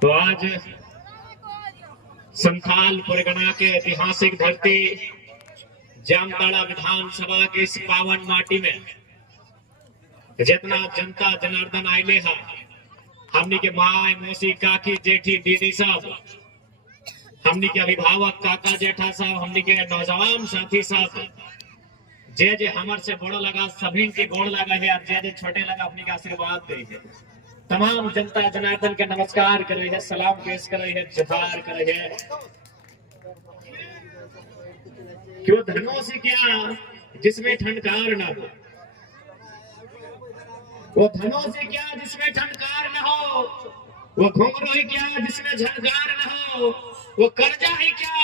तो आज संथाल परगना के ऐतिहासिक धरती जामताड़ा विधानसभा के इस पावन माटी में जितना जनता जनार्दन आइले है, हमनी के माए मौसी काकी जेठी दीदी सब, हमनी के अभिभावक काका जेठा साहब, हमनी के नौजवान साथी सब, जे जे हमर से बड़ा लगा सभी के गोड़ लगा है और जे जे छोटे लगा अपनी का आशीर्वाद दे है। तमाम जनता जनार्दन के नमस्कार करे है, सलाम पेश करे है, जफार करे है। क्यों धनों से क्या जिसमें ठंडकार न हो, वो धनों से क्या जिसमें ठंडकार न हो, वो घुंघरू ही क्या जिसमें झनकार न हो, वो कर्जा ही क्या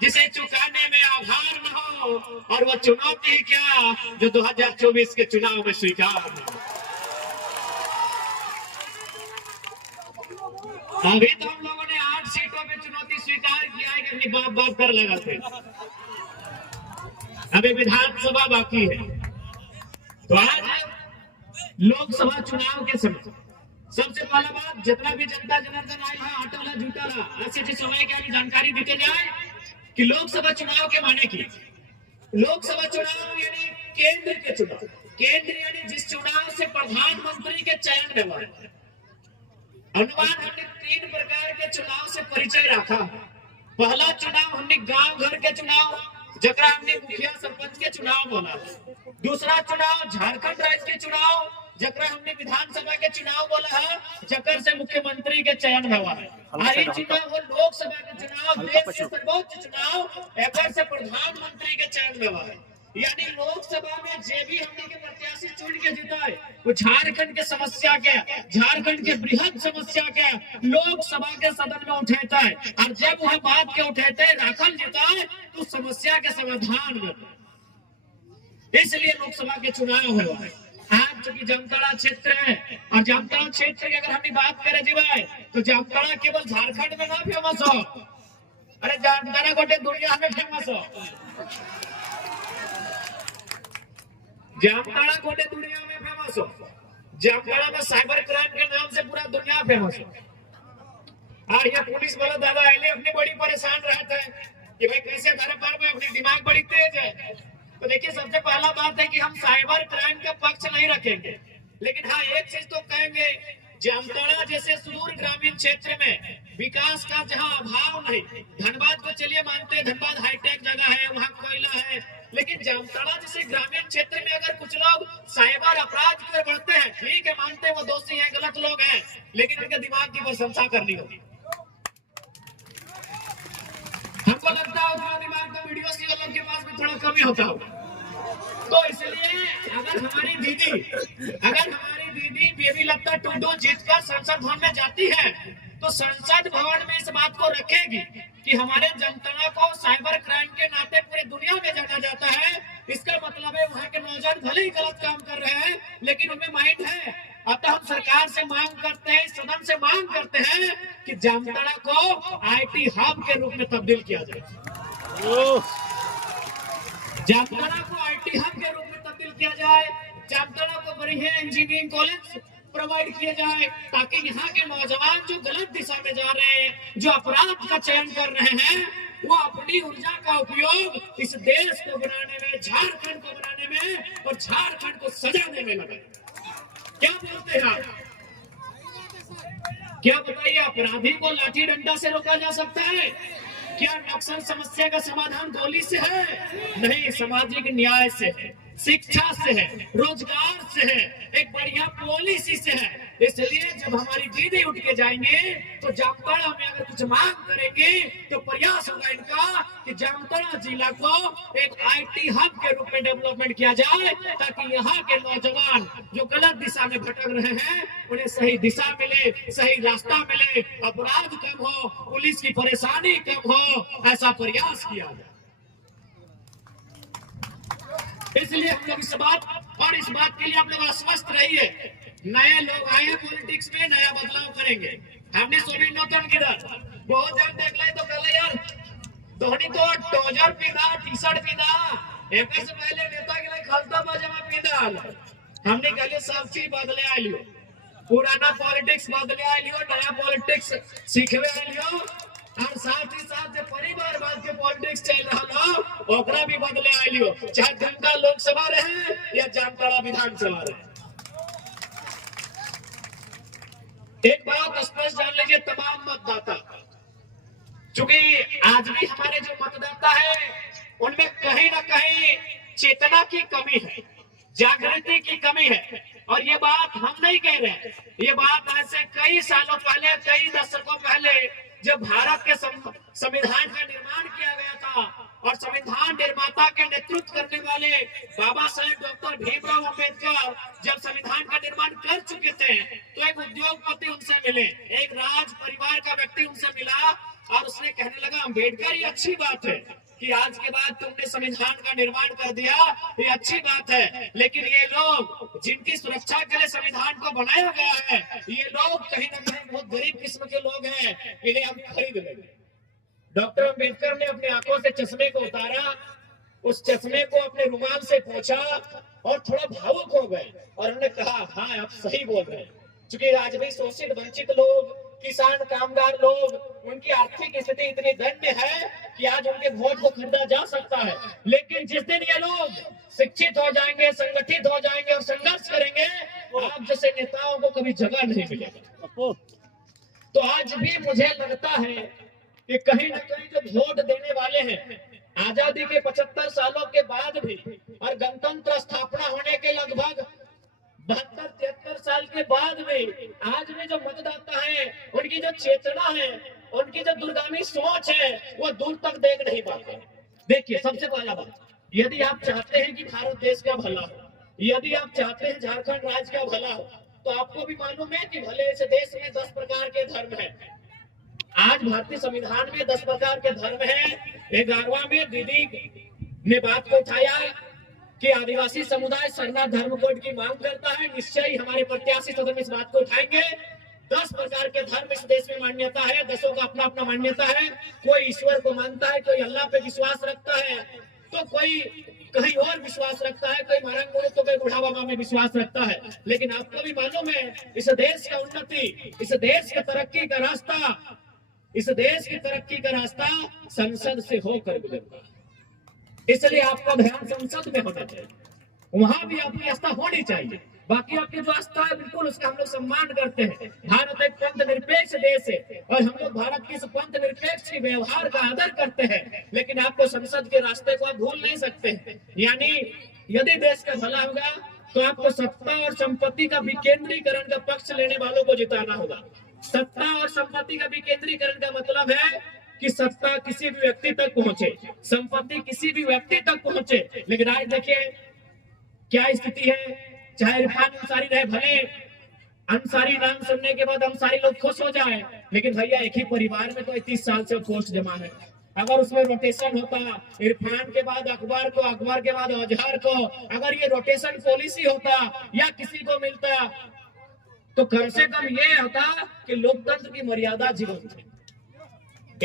जिसे चुकाने में आभार न हो, और वो चुनौती ही क्या जो 2024 के चुनाव में स्वीकार न हो। अभी तो हम लोगों ने 8 सीटों पे चुनौती स्वीकार किया है कि बाप बाप कर लगा थे, अभी विधानसभा बाकी है। तो आज लोकसभा चुनाव के समय सबसे पहला बात, जितना भी जनता जनार्दन आए है आटला जुटला ऐसे समय के जानकारी देते जाए कि लोकसभा चुनाव के माने की, लोकसभा चुनाव यानी केंद्र के चुनाव, केंद्र यानी जिस चुनाव से प्रधानमंत्री के चयन में हुआ। अनुमान हमने 3 प्रकार के चुनाव से परिचय रखा। पहला चुनाव हमने गांव घर के चुनाव, जकरा हमने मुखिया सरपंच के चुनाव बोला। दूसरा चुनाव झारखंड राज्य के चुनाव, जकरा हमने विधानसभा के चुनाव बोला है, जकर से मुख्यमंत्री के चयन हुआ है। आई चुनाव वो लोकसभा के चुनाव, देश के सर्वोच्च चुनाव, एकर से प्रधानमंत्री के चयन हुआ है। यानी लोकसभा में जे भी हमने के प्रत्याशी चुन के जीता है, वो झारखंड के समस्या के, झारखंड के बृहद समस्या के लोकसभा के सदन में उठाता है, और जब वह बात के उठाते राखल जीता है तो समस्या के समाधान में। इसलिए लोकसभा के चुनाव हुआ है। आज चूंकि जामताड़ा क्षेत्र है, और जामताड़ा क्षेत्र की अगर हम बात करें जी भाई, तो जामताड़ा केवल झारखंड में ना फेमस हो, अरे जामताड़ा गोटे दुनिया में फेमस हो। जामताड़ा गोटे दुनिया में फेमस हो। जामताड़ा में साइबर क्राइम के नाम से पूरा दुनिया फेमस हो। और ये पुलिस वाला दादा आइले अपनी बड़ी परेशान रहते हैं कि भाई कैसे धरे पर में, अपनी दिमाग बड़ी तेज है। तो देखिए, सबसे पहला बात है कि हम साइबर क्राइम का पक्ष नहीं रखेंगे, लेकिन हाँ एक चीज तो कहेंगे, जामताड़ा जैसे सुदूर ग्रामीण क्षेत्र में विकास का जहाँ अभाव नहीं, धनबाद को चलिए मानते हैं, धनबाद हाईटेक जगह है, वहाँ कोयला है, लेकिन जामताड़ा जैसे ग्रामीण क्षेत्र में अगर कुछ लोग साइबर अपराध की ओर बढ़ते हैं, ठीक है मानते हैं वो दोषी हैं, गलत लोग हैं, लेकिन उनके दिमाग की प्रशंसा करनी होगी। हमको लगता है उतना दिमाग तो वीडियो सी वालों के पास भी थोड़ा कमी होता होगा। तो इसलिए अगर हमारी दीदी बेबी लता टुडू जीतकर संसद भवन में जाती है, तो संसद भवन में इस बात को रखेगी कि हमारे जामताड़ा को साइबर क्राइम के नाते पूरी दुनिया में जाना जाता है। इसका मतलब है वहाँ के नौजवान भले ही गलत काम कर रहे हैं, लेकिन उनमें माइंड है। अतः हम सरकार से मांग करते हैं, सदन से मांग करते हैं कि जामताड़ा को आईटी हब के रूप में तब्दील किया जाए। जामताड़ा को आईटी हब के रूप में तब्दील किया जाए। जामताड़ा को बढ़िया इंजीनियरिंग कॉलेज प्रोवाइड किए जाए, ताकि यहाँ के नौजवान जो गलत दिशा में जा रहे हैं, जो अपराध का चयन कर रहे हैं, वो अपनी ऊर्जा का उपयोग इस देश को बनाने में, झारखंड को बनाने में और झारखंड को सजाने में लगे। क्या बोलते हैं आप? क्या बताइए, अपराधी को लाठी डंडा से रोका जा सकता है? क्या नक्सल समस्या का समाधान गोली से है? नहीं, सामाजिक न्याय से है, शिक्षा से है, रोजगार से है, एक बढ़िया पॉलिसी से है। इसलिए जब हमारी दीदी उठ के जाएंगे तो जामताड़ा में अगर कुछ मांग करेंगे तो प्रयास होगा इनका कि जामताड़ा जिला को एक आईटी हब के रूप में डेवलपमेंट किया जाए, ताकि यहाँ के नौजवान जो गलत दिशा में भटक रहे हैं उन्हें सही दिशा मिले, सही रास्ता मिले, अपराध कम हो, पुलिस की परेशानी कम हो, ऐसा प्रयास किया जाए। इसलिए हम लोग इस बात के लिए आप लोग आश्वस्त रहिए, नए लोग आए हैं पॉलिटिक्स में, नया बदलाव करेंगे। हमने सोनी नौतन की बहुत जन देख ली तो कल यार धोनी तो ट्राउजर पीना, टी शर्ट पीना, एक से पहले नेता के लिए खलता पजामा पीना, हमने कल सब चीज बदले आलियो। पुराना पॉलिटिक्स बदले लियो, नया पॉलिटिक्स सीखवे लियो, और साथ ही साथ जो परिवारवाद के पॉलिटिक्स चल रहा हो ओकरा भी बदले लियो, चाहे गंगा लोकसभा रहे या जामताड़ा विधानसभा रहे। एक बात स्पष्ट जान लीजिए तमाम मतदाता, चूंकि आज भी हमारे जो मतदाता है उनमें कहीं ना कहीं चेतना की कमी है, जागृति की कमी है। और ये बात हम नहीं कह रहे, ये बात आज से कई सालों पहले, कई दशकों पहले जब भारत के संविधान का निर्माण किया गया था और संविधान निर्माता के नेतृत्व करने वाले बाबा साहेब डॉक्टर भीमराव अंबेडकर जब संविधान का निर्माण कर चुके थे, तो एक उद्योगपति उनसे मिले, एक राज परिवार का व्यक्ति उनसे मिला और उसने कहने लगा, अंबेडकर ये अच्छी बात है कि आज के बाद तुमने संविधान का निर्माण कर दिया, ये अच्छी बात है, लेकिन ये लोग जिनकी सुरक्षा के लिए संविधान को बनाया गया है, ये लोग कहीं ना कहीं बहुत गरीब किस्म के लोग हैं, इन्हें हम खरीद लेंगे। डॉक्टर अंबेडकर ने अपनी आंखों से चश्मे को उतारा, उस चश्मे को अपने रुमाल से पोंछा और थोड़ा भावुक हो गए और उन्होंने कहा, हाँ आप सही बोल रहे हैं, क्योंकि आज भी शोषित वंचित लोग, किसान कामगार लोग, उनकी आर्थिक स्थिति इतनी दयनीय है कि आज उनके वोट को खरीदा जा सकता है, लेकिन जिस दिन ये लोग शिक्षित हो जाएंगे, संगठित हो जाएंगे और संघर्ष करेंगे, आप जैसे नेताओं को कभी जगह नहीं मिलेगी। तो आज भी मुझे लगता है कि कहीं ना कहीं जो वोट देने वाले हैं, आजादी के 75 सालों के बाद भी और गणतंत्र स्थापना होने के लगभग 72-73 साल के बाद में आज में जो मतदाता है, उनकी जो चेतना है, उनकी जो दूरगामी सोच है, वो दूर तक देख नहीं पाते। देखिए, सबसे पहला बात, यदि आप चाहते हैं कि भारत देश का भला हो, यदि आप चाहते हैं झारखंड राज्य का भला हो, तो आपको भी मालूम है कि भले इस देश में 10 प्रकार के धर्म है। आज भारतीय संविधान में 10 प्रकार के धर्म है। 11वां में दीदी ने बात को उठाया कि आदिवासी समुदाय सरना धर्म कोड की मांग करता है। निश्चय ही हमारे प्रत्याशी सदन में इस बात को उठाएंगे। 10 प्रकार के धर्म इस देश में मान्यता है, 10 का अपना अपना मान्यता है। कोई ईश्वर को मानता है, कोई अल्लाह पे विश्वास रखता है, तो कोई कहीं और विश्वास रखता है, कोई महाराज बोले तो कोई बुढ़ा बाबा में विश्वास रखता है। लेकिन आपको भी मालूम है, इस देश का उन्नति, इस देश की तरक्की का रास्ता, इस देश की तरक्की का रास्ता संसद से होकर गुजरता है। इसलिए आपका ध्यान संसद में होना चाहिए, वहां भी आपकी आस्था होनी चाहिए। बाकी आपकी जो आस्था है, बिल्कुल उसका हम लोग सम्मान करते हैं। भारत एक पंथ निरपेक्ष देश है और हम लोग भारत की इस पंथ निरपेक्ष व्यवहार का आदर करते हैं। लेकिन आपको संसद के रास्ते को आप भूल नहीं सकते। यानी यदि देश का भला होगा तो आपको सत्ता और संपत्ति का विकेंद्रीकरण का पक्ष लेने वालों को जिताना होगा। सत्ता और संपत्ति का विकेंद्रीकरण का मतलब है कि सत्ता किसी भी व्यक्ति तक पहुंचे, संपत्ति किसी भी व्यक्ति तक पहुंचे। लेकिन आज देखिए क्या स्थिति है। चाहे इरफान अंसारी रहे, भले अंसारी नाम सुनने के बाद अंसारी लोग खुश हो जाए, लेकिन भैया एक ही परिवार में तो 30 साल से पोस्ट जमा है। अगर उसमें रोटेशन होता, इरफान के बाद अकबर को, अकबर के बाद अजहर को, अगर ये रोटेशन पॉलिसी होता या किसी को मिलता, तो कम से कम ये होता कि लोकतंत्र की मर्यादा जीवंत है।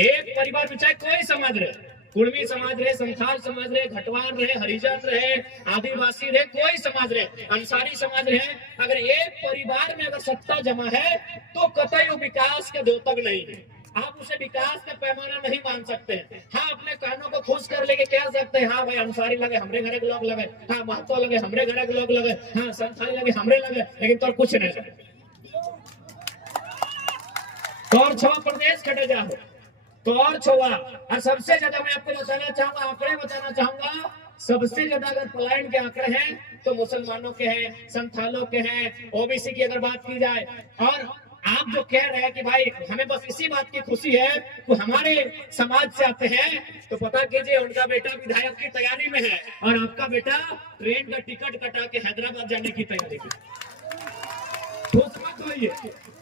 एक परिवार में चाहे कोई समाज रहे, कुर्मी समाज रहे, संथाल समाज रहे, घटवान रहे, हरिजन रहे, आदिवासी रहे, कोई समाज रहे, अंसारी समाज रहे, अगर एक परिवार में अगर सत्ता जमा है तो कतई वो विकास का द्योतक नहीं है। आप उसे विकास का पैमाना नहीं मान सकते। हाँ, अपने कानों को खुश कर लेके कह सकते हैं, हाँ भाई अंसारी लगे हमरे घरे के लोग लगे, हाँ महतो लगे हमरे घरे के लोग लगे, हाँ संथाली लगे हमरे लगे, लेकिन तो कुछ नहीं लगे। तो और 6 प्रदेश कटे जाओ तो और छोआ। और सबसे ज्यादा मैं आपको बताना चाहूंगा, आंकड़े बताना चाहूंगा, सबसे ज्यादा अगर पलायन के आंकड़े हैं तो मुसलमानों के हैं, संथालों के हैं, ओबीसी की अगर बात की जाए। और आप जो कह रहे हैं कि भाई हमें बस इसी बात की खुशी है तो हमारे समाज से आते हैं, तो पता कीजिए उनका बेटा विधायक की तैयारी में है और आपका बेटा ट्रेन का टिकट कटा के हैदराबाद जाने की तैयारी की। खुश मत होइए,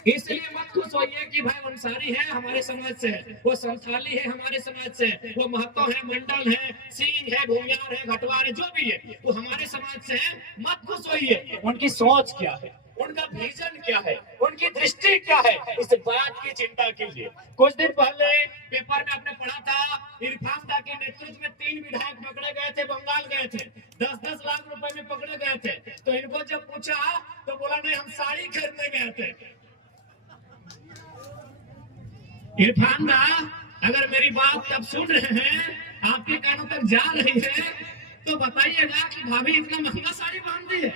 इसलिए मत खुश होइए कि भाई अंसारी है हमारे समाज से है, वो संथाली है हमारे समाज से, वो महतो है, मंडल है, सिंह है, भूमियार है, घटवार है, जो भी है वो हमारे समाज से है। मत खुश होइए, उनकी सोच क्या है, उनका विजन क्या है, उनकी दृष्टि क्या है, इस बात की चिंता कीजिए। कुछ दिन पहले पेपर में आपने पढ़ा था, इरफान दा के नेतृत्व में 3 विधायक पकड़े गए थे, बंगाल गए थे, 10-10 लाख रुपए में पकड़े गए थे। तो इनको जब पूछा तो बोला नहीं, हम साड़ी खरीदने गए थे। इरफान दा, अगर मेरी बात अब सुन रहे हैं, आपके कानों तक जा रही है, तो बताइएगा कि भाभी इतना महंगा साड़ी बांधती है।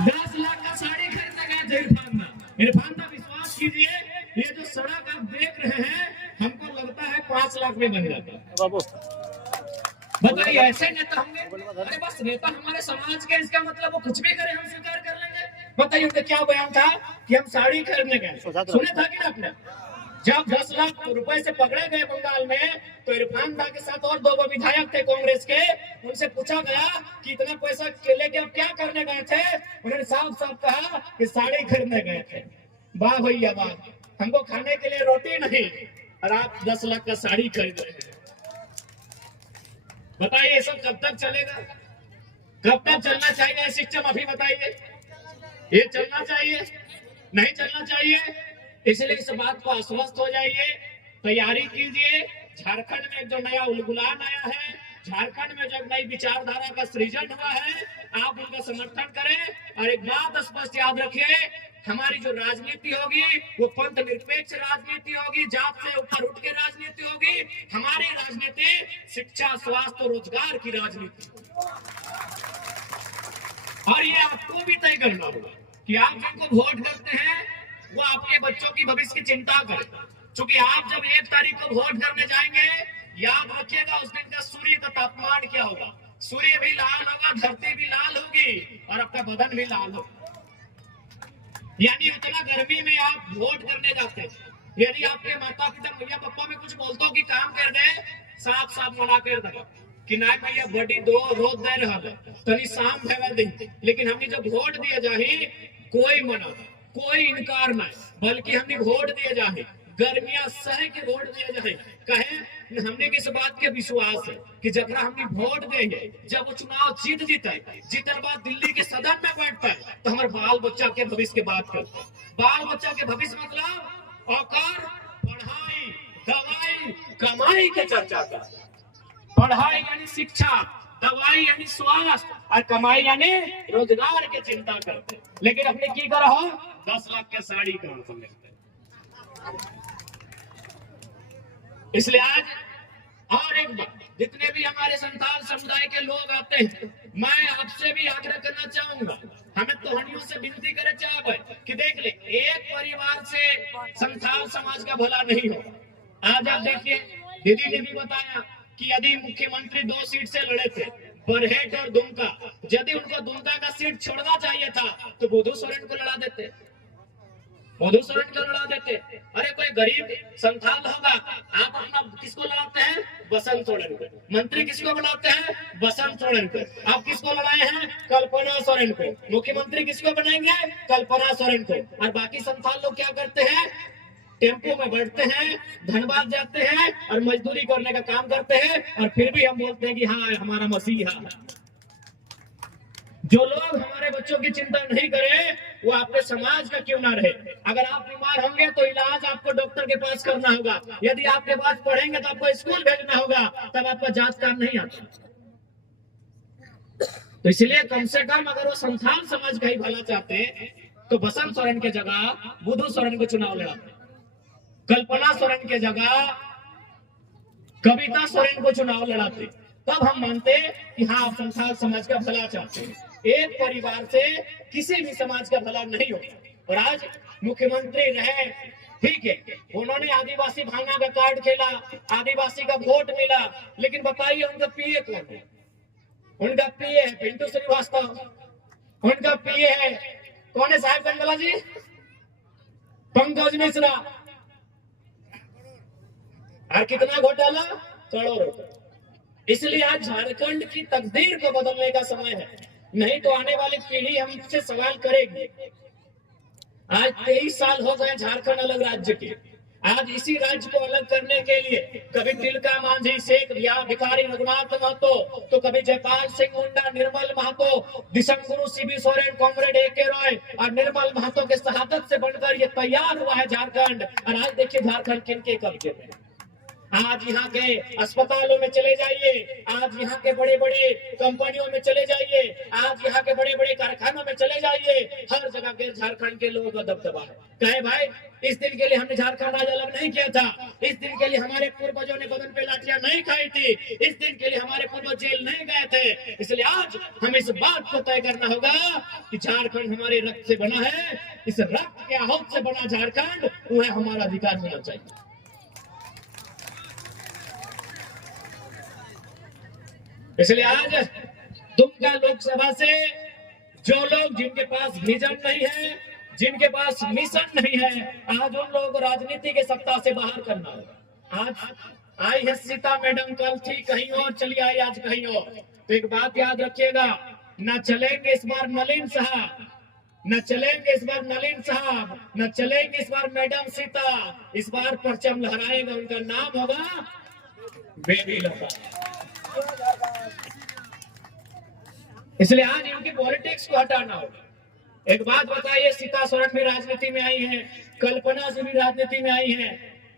10 लाख का साड़ी खरीदने गए थे इरफान दा। इरफान दा, विश्वास कीजिए, ये जो सड़क आप देख रहे हैं, हमको लगता है 5 लाख में बन जाता है। बाबू बताइए, ऐसे नेता होंगे? अरे बस नेता हमारे समाज के, इसका मतलब वो कुछ भी करे हम स्वीकार कर लेंगे। बताइए उनका क्या बयान था कि हम साड़ी खरीदने गए। सुने था कि आपने? जब 10 लाख रुपए से पकड़े गए बंगाल में, तो इरफान दा के साथ और 2 विधायक थे कांग्रेस के, उनसे पूछा गया कि इतना पैसा लेके आप क्या करने गए थे। उन्होंने साफ साफ कहा कि साड़ी खरीदने गए थे। वाह भैया वाह, हमको खाने के लिए रोटी नहीं और आप 10 लाख का साड़ी खरीद रहे हैं। बताइए ये सब कब तक चलेगा, कब तक चलना चाहिए सिस्टम? अभी बताइए, ये चलना चाहिए नहीं चलना चाहिए? इसलिए इस बात को आश्वस्त हो जाइए, तैयारी कीजिए। झारखंड में एक जो नया उलगुलान आया है, झारखंड में जो नई विचारधारा का सृजन हुआ है, आप उनका समर्थन करें। और एक बात स्पष्ट याद रखिए, हमारी जो राजनीति होगी वो पंथ निरपेक्ष राजनीति होगी, जात से ऊपर उठ के राजनीति होगी। हमारी राजनीति शिक्षा, स्वास्थ्य और रोजगार की राजनीति। और ये आपको भी तय करना होगा कि आप जिनको वोट करते हैं वो आपके बच्चों की भविष्य की चिंता करें। क्योंकि आप जब 1 तारीख को वोट करने जाएंगे, याद रखिएगा उस दिन का सूर्य का तापमान क्या होगा। सूर्य भी लाल होगा, धरती भी लाल होगी और आपका बदन भी लाल होगा। यानी उतना गर्मी में आप वोट करने जाते हैं। यदि आपके माता पिता भैया पप्पा में कुछ बोलते की काम कर दे, साफ साफ मना कर दे कि ना भैया बड़ी दो रोज दे रहा है, तनी शाम भेवा दी। लेकिन हमने जब वोट दिए जाही, कोई मना, कोई इनकार नहीं, बल्कि हमने वोट दिए जाए, गर्मियां सह के वोट दिए जाए। कहे हमने किस बात के विश्वास है कि जब हमने वोट देंगे, जब वो चुनाव जीता है, जीतने बाद दिल्ली के सदन में बैठता है, तो हमारे बाल बच्चा के भविष्य की बात करते हैं। बाल बच्चा के भविष्य मतलब औकार, पढ़ाई, दवाई, कमाई के चर्चा करते। पढ़ाई यानी शिक्षा, दवाई यानी स्वास्थ्य और कमाई यानी रोजगार के चिंता करते। लेकिन अपने की करो 10 लाख के साड़ी का समझते। इसलिए आज और एक बात, जितने भी हमारे संथाल समुदाय के लोग आते हैं, मैं आपसे भी आग्रह करना चाहूंगा, हमें तोहनियों से विनती करे चाहे कि देख ले, एक परिवार से संथाल समाज का भला नहीं हो। आज आप देखिए, दीदी ने भी बताया कि यदि मुख्यमंत्री 2 सीट से लड़े थे, बरहेट और दुमका, यदि उनको दुमका का सीट छोड़ना चाहिए था तो बुधू सोरेन को लड़ा देते, बुधू सोरेन को लड़ा देते। अरे कोई गरीब संथाल होगा, आप अपना किसको लड़ाते हैं? बसंत सोरेन को। मंत्री किसको बनाते हैं? बसंत सोरेन को। आप किसको लड़ाए हैं? कल्पना सोरेन को। मुख्यमंत्री किसको बनाएंगे? कल्पना सोरेन को। और बाकी संथाल लोग क्या करते हैं? टेम्पो में बैठते हैं, धनबाद जाते हैं और मजदूरी करने का काम करते हैं, और फिर भी हम बोलते हैं कि हाँ हमारा मसीहा है। जो लोग हमारे बच्चों की चिंता नहीं करें, वो आपके समाज का क्यों ना रहे। अगर आप बीमार होंगे तो इलाज आपको डॉक्टर के पास करना होगा, यदि आपके पास पढ़ेंगे तो आपको स्कूल भेजना होगा, तब आपका जांच काम नहीं आता। तो इसलिए कम से कम अगर वो संथाल समाज का ही भला चाहते हैं तो बसंत सोरेन के जगह बुधू सोरेन को चुनाव लड़ाते, कल्पना सोरेन के जगह कविता सोरेन को चुनाव लड़ाते, तब हम मानते कि हाँ आप संथाल समाज का भला चाहते हैं। एक परिवार से किसी भी समाज का भला नहीं होगा। और आज मुख्यमंत्री रहे, ठीक है, उन्होंने आदिवासी भांगा का कार्ड खेला, आदिवासी का वोट मिला, लेकिन बताइए उनका पीए कौन है? उनका पीए है पिंटू श्रीवास्तव, उनका पीए है कौन है साहब गंगला जी? पंकज मिश्रा। और कितना घोटाला? करोड़ों। इसलिए आज झारखंड की तकदीर को बदलने का समय है, नहीं तो आने वाली पीढ़ी हमसे सवाल करेगी। आज 23 साल हो गए झारखंड अलग राज्य के, आज इसी राज्य को अलग करने के लिए कभी तिलका मांझी, शेख या भिखारी रघुनाथ महतो, तो कभी जयपाल सिंह मुंडा, निर्मल महतो, दिशंगुरु सीबी सोरेन, कॉमरेड ए.के. रॉय और निर्मल महतो के शहादत से बनकर ये तैयार हुआ है झारखंड। और आज देखिए झारखंड किनके कब्जे में। आज यहाँ के अस्पतालों में चले जाइए, आज यहाँ के बड़े बड़े कंपनियों में चले जाइए, आज यहाँ के बड़े बड़े कारखानों में चले जाइए, हर जगह के झारखंड के लोगों का दबदबा है। कहे भाई इस दिन के लिए हमने झारखंड राज्य अलग नहीं किया था, इस दिन के लिए हमारे पूर्वजों ने बदन पे लाठियां नहीं खाई थी, इस दिन के लिए हमारे पूर्वज जेल नहीं गए थे। इसलिए आज हमें इस बात को तय करना होगा कि झारखंड हमारे रक्त से बना है, इस रक्त के आहूत से बना झारखंड वह हमारा अधिकार होना चाहिए। इसलिए आज दुमका लोकसभा से जो लोग जिनके पास विजन नहीं है, जिनके पास मिशन नहीं है, आज उन लोगों को राजनीति के सत्ता से बाहर करना होगा। आज आई है सीता मैडम, कल थी कहीं और, चली आई आज कहीं और। तो एक बात याद रखिएगा, न चलेंगे इस बार नलिन साहब, न चलेंगे इस बार नलिन साहब, न चलेंगे इस बार मैडम सीता, इस बार परचम लहराएगा, उनका नाम होगा बेबी लता। इसलिए आज इनकी पॉलिटिक्स को हटाना होगा। एक बात बताइए, सीता सोरेन भी राजनीति में आई है, कल्पना से भी राजनीति में आई है,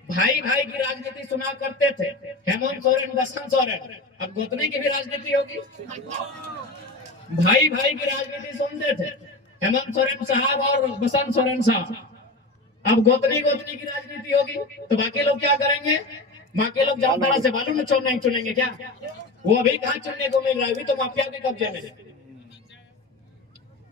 भाई भाई की राजनीति सुना करते थे, हेमंत सोरेन, बसंत सोरेन, अब गोतनी की भी राजनीति होगी। भाई भाई की राजनीति सुनते थे हेमंत सोरेन साहब और बसंत सोरेन साहब, अब गोतनी गोतनी की राजनीति होगी। तो बाकी लोग क्या करेंगे? बाकी लोग जामताड़ा से बालू में नहीं चुनेंगे क्या? वो अभी कहाँ चुनने को मिल रहा है? अभी तो माफिया के कब्जे में है,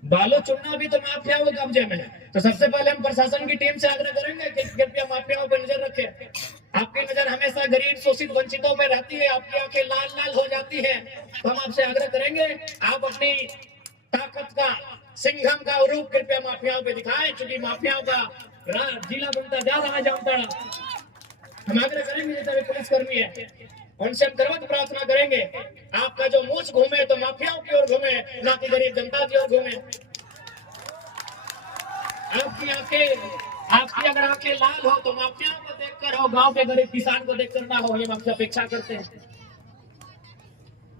बालू चुनना भी तो माफिया के कब्जे में है। तो सबसे पहले हम प्रशासन की टीम से आग्रह करेंगे कि कृपया माफियाओं पर नजर रखें। आपकी नजर हमेशा गरीब, शोषित, वंचितों पर रहती है, आपकी आंखें लाल लाल हो जाती है। तो हम आपसे आग्रह करेंगे, आप अपनी ताकत का, सिंघम का रूप कृपया माफियाओं पे दिखाएं, क्योंकि माफियाओं का जिला बनता जा रहा है जामताड़ा। हम आग्रह करेंगे जैसे पुलिसकर्मी है, उनसे हम करवत प्रार्थना करेंगे, आपका जो मूछ घूमे तो माफियाओं की ओर घूमे, ना कि गरीब जनता की ओर घूमे। आपकी अगर आंखें लाल हो तो माफियाओं को देखकर हो, गांव के गरीब किसान को देखकर ना हो, ये हम आपसे अपेक्षा करते हैं।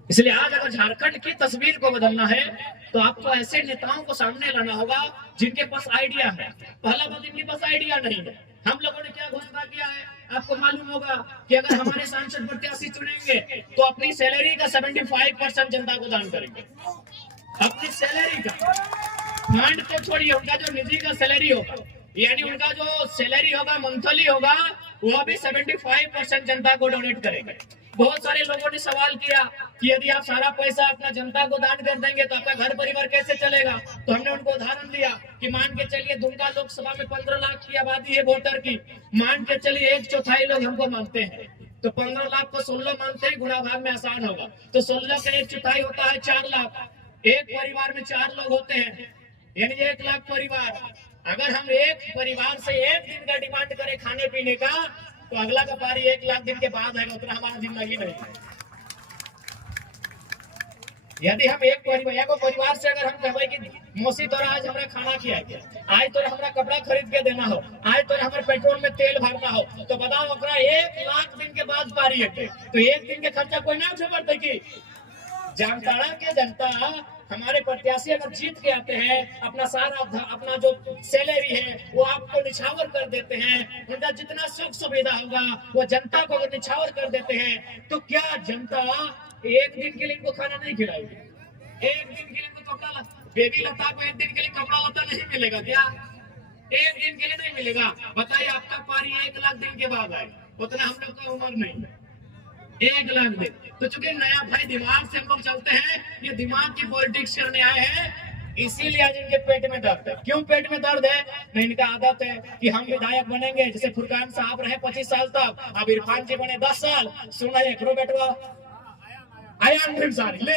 इसलिए आज अगर झारखंड की तस्वीर को बदलना है तो आपको ऐसे नेताओं को सामने लाना होगा जिनके पास आइडिया है। पहला बात, इनके पास आइडिया नहीं है। हम लोगों ने क्या घोषणा किया है, आपको मालूम होगा कि अगर हमारे सांसद प्रत्याशी चुनेंगे तो अपनी सैलरी का 75% जनता को दान करेंगे। अपनी सैलरी का, फंड तो छोड़िए, उनका जो निजी का सैलरी होगा, यानी उनका जो सैलरी होगा मंथली होगा, वो भी 75% जनता को डोनेट करेंगे। बहुत सारे लोगों ने सवाल किया कि यदि आप सारा पैसा अपना जनता को दान कर देंगे तो आपका घर परिवार कैसे चलेगा? तो हमने उनको उदाहरण दिया कि मान के चलिए दुमका लोकसभा में 15 लाख की आबादी है वोटर की, मान के चलिए 1/4 लोग हमको मानते हैं, तो 15 लाख को 16 मानते हैं, गुणा भाग में आसान होगा। तो 16 का 1/4 होता है 4 लाख। एक परिवार में 4 लोग होते हैं, यानी 1 लाख परिवार। अगर हम एक परिवार से एक दिन का डिमांड करें खाने पीने का, तो अगला का पारी 1 लाख दिन के बाद है, उतना हमारा जिंदगी नहीं है। यदि हम एक परिवार से अगर हम कहें कि मौसी तोरा आज हमारा खाना खिलाए, आज तोरा हमारा कपड़ा खरीद के देना हो, आज तोरा हमारे पेट्रोल में तेल भरना हो, तो बताओ अपना 1 लाख दिन के बाद पारी है, तो एक दिन के खर्चा कोई ना उठा पड़ता की? जामताड़ा के जनता, हमारे प्रत्याशी अगर जीत के आते हैं, अपना जो सैलरी है वो आपको निछावर कर देते हैं, उनका जितना सुख सुविधा होगा वो जनता को अगर निछावर कर देते हैं, तो क्या जनता एक दिन के लिए इनको खाना नहीं खिलाएगी? एक दिन के लिए इनको कपड़ा, बेबी लता को एक दिन के लिए कपड़ा लता नहीं मिलेगा क्या? एक दिन के लिए नहीं मिलेगा। बताइए, आपका पारी 1 लाख दिन के बाद आए, उतना हम लोग का उम्र नहीं है, 1 लाख दिन। तो चूंकि नया भाई दिमाग से हम लोग चलते हैं, ये दिमाग की पॉलिटिक्स करने आए हैं, इसीलिए आज इनके पेट में दर्द है। क्यों पेट में दर्द है? नहीं, इनका आदत है कि हम विधायक बनेंगे, जैसे फुरकान साहब रहे 25 साल तक, अब इरफान जी बने 10 साल। सुना है करो बेटवा आया सारी ले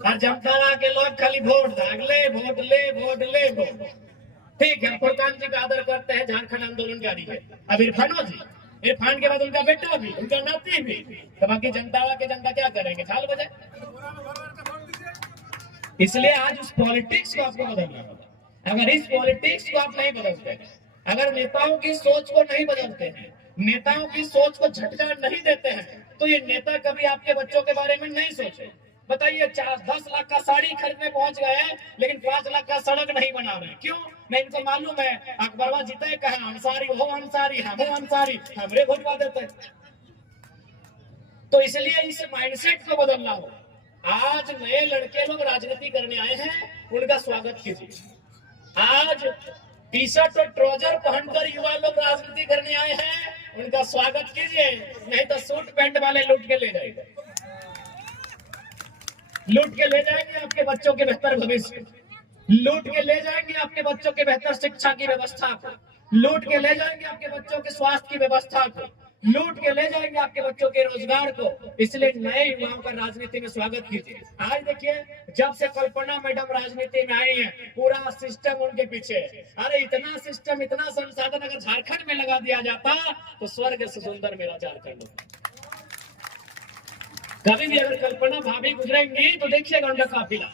और जामताड़ा के लोग खाली वोट दाग ले, वोट ले, वोट ले, वोट। ठीक है, फुरकान जी का आदर करते हैं, झारखंड आंदोलनकारी है। अब इरफानो जी, इरफान के बाद उनका बेटा भी, उनका नाती भी, तो बाकी जनता के जनता क्या करेंगे? थाल बजे। इसलिए आज उस पॉलिटिक्स को आपको बदलना होगा। अगर इस पॉलिटिक्स को आप नहीं बदलते हैं, अगर नेताओं की सोच को नहीं बदलते हैं, नेताओं की सोच को झटका नहीं देते हैं, तो ये नेता कभी आपके बच्चों के बारे में नहीं सोचे। बताइए 10 लाख का साड़ी खरीदने पहुंच गए हैं, लेकिन 5 लाख का सड़क नहीं बना रहे। क्यों? नहीं, इनको मालूम है अकबरवा जीता है, कहा अंसारी हो अंसारी, हम हो अंसारी, हमरे भोजवा देते हैं। तो इसलिए इस माइंडसेट को बदलना हो। आज नए लड़के लोग राजनीति करने आए हैं, उनका स्वागत कीजिए। आज टी शर्ट और ट्राउजर पहनकर युवा लोग राजनीति करने आए हैं, उनका स्वागत कीजिए। नहीं तो सूट पैंट वाले लूट के ले जाएंगे, लूट के ले जाएंगे आपके बच्चों के बेहतर भविष्य, लूट के ले जाएंगे आपके बच्चों के बेहतर शिक्षा की व्यवस्था को, लूट के ले जाएंगे आपके बच्चों के स्वास्थ्य की व्यवस्था को, लूट के ले जाएंगे आपके बच्चों के रोजगार को। इसलिए नए युवाओं का राजनीति में स्वागत कीजिए। आज देखिए, जब से कल्पना मैडम राजनीति में आई है, पूरा सिस्टम उनके पीछे है। अरे इतना सिस्टम, इतना संसाधन अगर झारखंड में लगा दिया जाता तो स्वर्ग से सुंदर मेरा झारखंड होता। कभी भी अगर कल्पना भाभी गुजरेंगी तो देखिएगा उनका काफिला,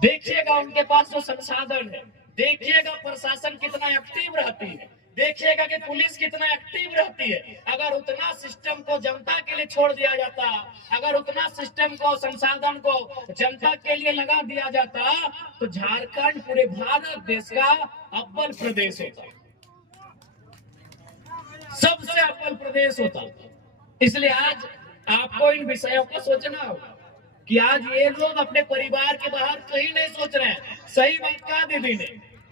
देखिएगा उनके पास जो संसाधन है, देखिएगा प्रशासन कितना एक्टिव रहती है, देखिएगा कि पुलिस कितना एक्टिव रहती है। अगर उतना सिस्टम को जनता के लिए छोड़ दिया जाता, अगर उतना सिस्टम को, संसाधन को जनता के लिए लगा दिया जाता, तो झारखंड पूरे भारत देश का अव्वल प्रदेश होता, सबसे अव्वल प्रदेश होता। इसलिए आज आपको इन विषयों को सोचना होगा कि आज ये लोग अपने परिवार के बाहर कहीं नहीं सोच रहे हैं। सही बात कहा दीदी ने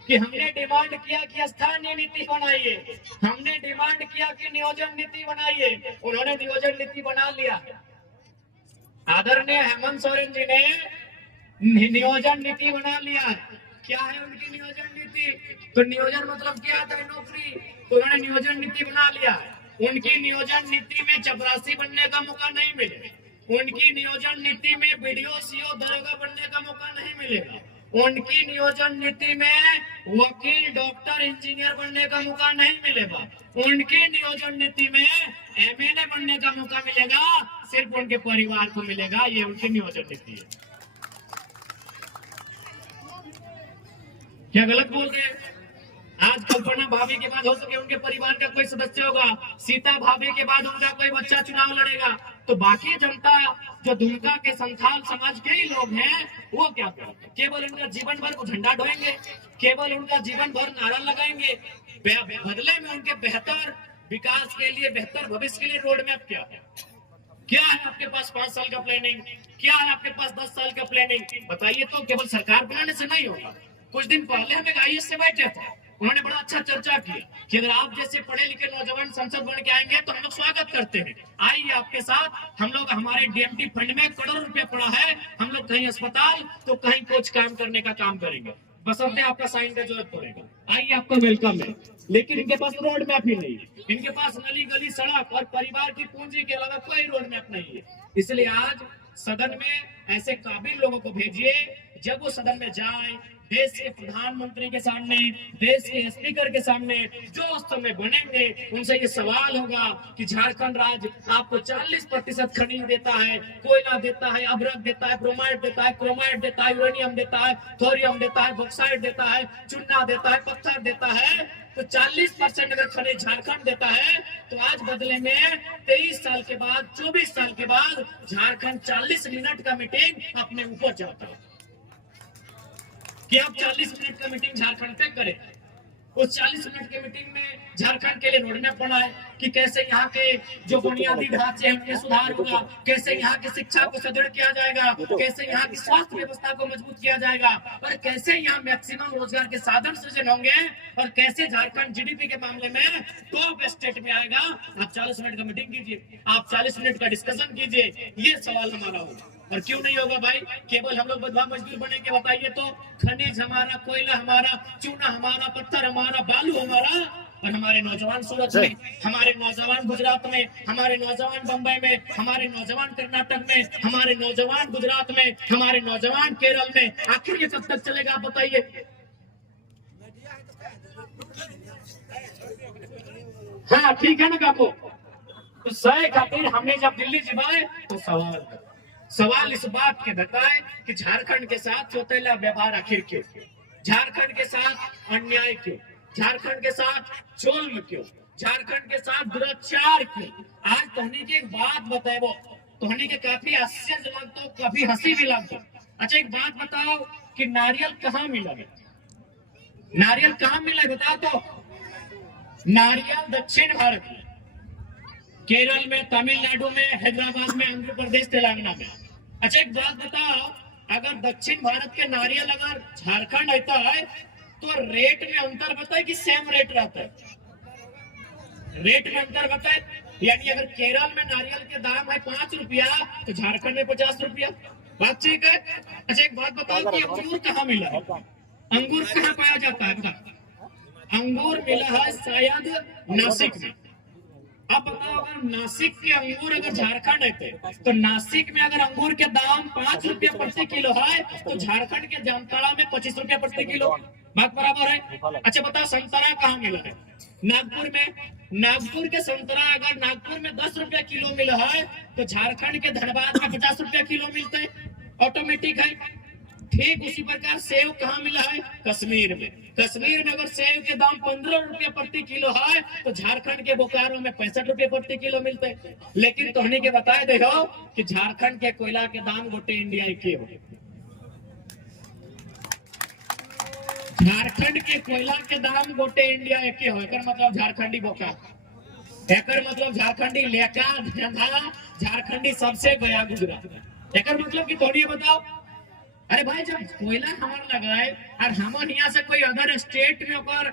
कि हमने डिमांड किया कि स्थानीय नीति बनाइए, हमने डिमांड किया कि नियोजन नीति बनाइए, उन्होंने नियोजन नीति बना लिया। आदरणीय हेमंत सोरेन जी ने नियोजन नीति बना लिया। क्या है उनकी नियोजन नीति? तो नियोजन मतलब क्या था? नौकरी। तो उन्होंने नियोजन नीति बना लिया। उनकी नियोजन नीति में चपरासी बनने का मौका नहीं मिले, उनकी नियोजन नीति में बीडीओ, सीओ, दरोगा बनने का मौका नहीं मिलेगा, उनकी नियोजन नीति में वकील, डॉक्टर, इंजीनियर बनने का मौका नहीं मिलेगा, उनकी नियोजन नीति में एमएलए बनने का मौका मिलेगा, सिर्फ उनके परिवार को मिलेगा। ये उनकी नियोजन नीति है। क्या गलत बोल रहे हैं? आज कल्पना भाभी के बाद हो सके उनके परिवार का कोई सदस्य होगा, सीता भाभी के बाद उनका कोई बच्चा चुनाव लड़ेगा, तो बाकी जनता जो दुमका के संथाल समाज के ही लोग हैं, वो क्या करेंगे? केवल उनका जीवन भर झंडा ढोएंगे, केवल उनका जीवन भर नारा लगाएंगे। बदले में उनके बेहतर विकास के लिए, बेहतर भविष्य के लिए रोड मैप क्या है? क्या है आपके पास 5 साल का प्लानिंग? क्या है आपके पास 10 साल का प्लानिंग? बताइए। तो केवल सरकार बनाने से नहीं होगा। कुछ दिन पहले हम एक आईएएस से बैठे थे, उन्होंने बड़ा अच्छा चर्चा की कि अगर आप जैसे पढ़े लिखे नौजवान संसद बन के आएंगे तो हम लोग स्वागत करते हैं, आइए आपके साथ हम लोग, हमारे डीएमटी फंड में करोड़ रुपए पड़ा है, हम लोग कहीं अस्पताल तो कहीं कुछ काम करने का काम करेंगे, बसंते आपका साइन का जरूरत पड़ेगा, आइए आपका वेलकम है। लेकिन इनके पास रोड मैप ही नहीं है, इनके पास नली गली सड़क और परिवार की पूंजी के अलावा कोई रोड मैप नहीं है। इसलिए आज सदन में ऐसे काबिल लोगों को भेजिए, जब वो सदन में जाए, देश के प्रधानमंत्री के सामने, देश के स्पीकर के सामने जो उस समय बनेंगे, उनसे ये सवाल होगा कि झारखंड राज्य आपको 40% खनिज देता है, कोयला देता है, अभ्रक देता है, ब्रोमाइड देता है, क्रोमाइड देता है, यूरेनियम देता है, थोरियम देता है, बॉक्साइड देता है, चूना देता है, पत्थर देता है, तो 40% अगर खनिज झारखंड देता है, तो आज बदले में 23 साल के बाद, 24 साल के बाद झारखंड 40 मिनट का मीटिंग अपने ऊपर चाहता है कि आप 40 मिनट का मीटिंग झारखंड पे करें। उस 40 मिनट के मीटिंग में झारखंड के लिए रोड मैप बनाए कि कैसे यहाँ के जो बुनियादी ढांचे हैं उनमें सुधार होगा, कैसे यहाँ की शिक्षा को सुदृढ़ किया जाएगा, कैसे यहाँ की स्वास्थ्य व्यवस्था को मजबूत किया जाएगा, और कैसे यहाँ मैक्सिमम रोजगार के साधन सृजन होंगे, और कैसे झारखंड जीडीपी के मामले में टॉप स्टेट में आएगा। आप 40 मिनट का मीटिंग कीजिए, आप 40 मिनट का डिस्कशन कीजिए, ये सवाल हमारा होगा। और क्यों नहीं होगा भाई? केवल हम लोग बदवा मजदूर बनेंगे बताइए तो? खनिज हमारा, कोयला हमारा, चूना हमारा, पत्थर हमारा, बालू हमारा, और हमारे नौजवान सूरत में, हमारे नौजवान गुजरात में, हमारे नौजवान बंबई में, हमारे नौजवान कर्नाटक में, हमारे नौजवान गुजरात में, हमारे नौजवान केरल में। आखिर ये कब तक चलेगा आप बताइए? हाँ ठीक है ना काको? तो सही खातिर हमने जब दिल्ली जिबाए तो सवाल इस बात के बताए कि झारखंड के साथ सौतेला व्यवहार आखिर के, झारखंड के साथ अन्याय क्यों, झारखंड के साथ जुल्म क्यों, झारखंड के साथ दुराचार क्यों। आज तोहनी की एक बात बताओ, तोहनी के काफी आश्चर्य लगता, काफी हंसी भी लगता। अच्छा एक बात बताओ कि नारियल कहाँ मिला है, नारियल कहाँ मिला है बताओ तो। नारियल दक्षिण भारत में, केरल में, तमिलनाडु में, हैदराबाद में, आंध्र प्रदेश, तेलंगाना में। अच्छा एक बात बताओ, अगर दक्षिण भारत के नारियल अगर झारखंड आता है तो रेट में अंतर बताए कि सेम रेट रहता है, रेट में अंतर बताए। यानी अगर केरल में नारियल के दाम है 5 रुपया तो झारखंड में 50 रुपया, बात ठीक है। अच्छा एक बात बताओ कि अंगूर कहाँ मिला है, अंगूर कहाँ पाया जाता है बताओ। अंगूर मिला है शायद नासिक में। अब बताओ अगर नासिक के अंगूर अगर झारखंड आते तो नासिक में अगर अंगूर के दाम 5 रुपया प्रति किलो है तो झारखंड के जामताड़ा में 25 रुपया प्रति किलो, बात बराबर है। अच्छा बताओ संतरा कहाँ मिला है, नागपुर में। नागपुर के संतरा अगर नागपुर में 10 रुपया किलो मिला है तो झारखंड के धनबाद में 50 रुपया किलो मिलता है, ऑटोमेटिक है। ठीक उसी प्रकार सेव कहाँ मिला है, कश्मीर में। कश्मीर में अगर सेव के दाम 15 रुपया प्रति किलो है तो झारखंड के बोकारो में 65 रुपया प्रति किलो मिलते हैं। लेकिन तोहनी के बताए देखो कि झारखंड के कोयला के दाम गोटे इंडिया के हो, झारखंड के कोयला के दाम गोटे इंडिया के हो। एकर मतलब झारखंडी बोका, एकर मतलब झारखंडी लेका धंधा, झारखंडी सबसे गया गुजरात। एकर मतलब कि तोहनी बताओ, अरे भाई जब कोयला हमार लगाए और हमारे यहाँ से कोई अदर स्टेट में ओकर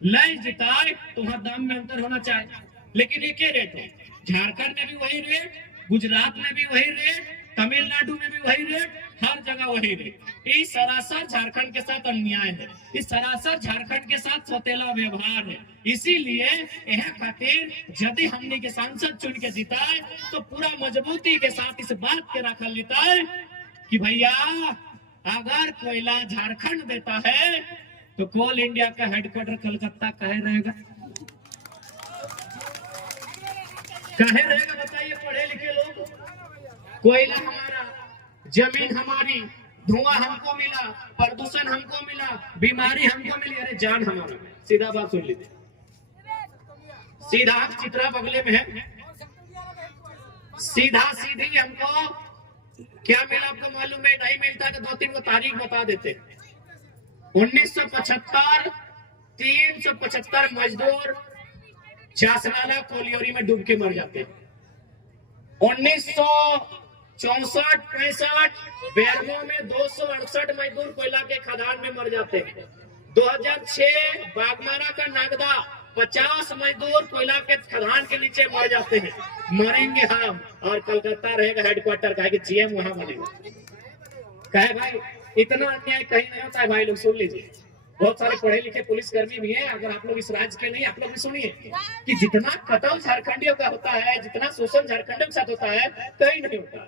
लय जिताए तो वहां दाम में अंतर होना चाहिए, लेकिन एक ही रेट है। झारखंड में भी वही रेट, गुजरात में भी वही रेट, तमिलनाडु में भी वही रेट, हर जगह वही रेट। इस सरासर झारखंड के साथ अन्याय है, इस सरासर झारखंड के साथ सौतेला व्यवहार है। इसीलिए यह खातिर यदि हमने के सांसद चुन के जिताए तो पूरा मजबूती के साथ इस बात के रखा लेता है कि भैया अगर कोयला झारखंड देता है तो कोल इंडिया का हेडक्वार्टर कलकत्ता कहे रहेगा, कहे रहेगा बताइए पढ़े लिखे लोग। कोयला हमारा, जमीन हमारी, धुआं हमको मिला, प्रदूषण हमको मिला, बीमारी हमको मिली, अरे जान हमारा। सीधा बात सुन लीजिए, सीधा चित्रा बगले में है, सीधा सीधी हमको क्या मिला आपको मालूम है, नहीं मिलता तो 2-3 को तारीख बता देते। 1975 375 मजदूर चासनाला कोलियोरी में डूब के मर जाते हैं। 1964-65 बेरमो में 268 मजदूर कोयला के खदान में मर जाते हैं। 2006 बागमारा का नागदा 50 मजदूर कोयला के खदान के नीचे मर जाते हैं। मरेंगे हम और कलकत्ता रहेगा हेडक्वार्टर, कहे कि जीएम वहां बनेगा। कहे भाई इतना अन्याय कहीं नहीं होता है भाई, लोग सुन लीजिए। बहुत सारे पढ़े लिखे पुलिसकर्मी भी हैं, अगर आप लोग इस राज्य के नहीं, आप लोग भी सुनिए कि जितना कतल झारखंडियों का होता है, जितना शोषण झारखंडियों के साथ होता है, कहीं नहीं होता।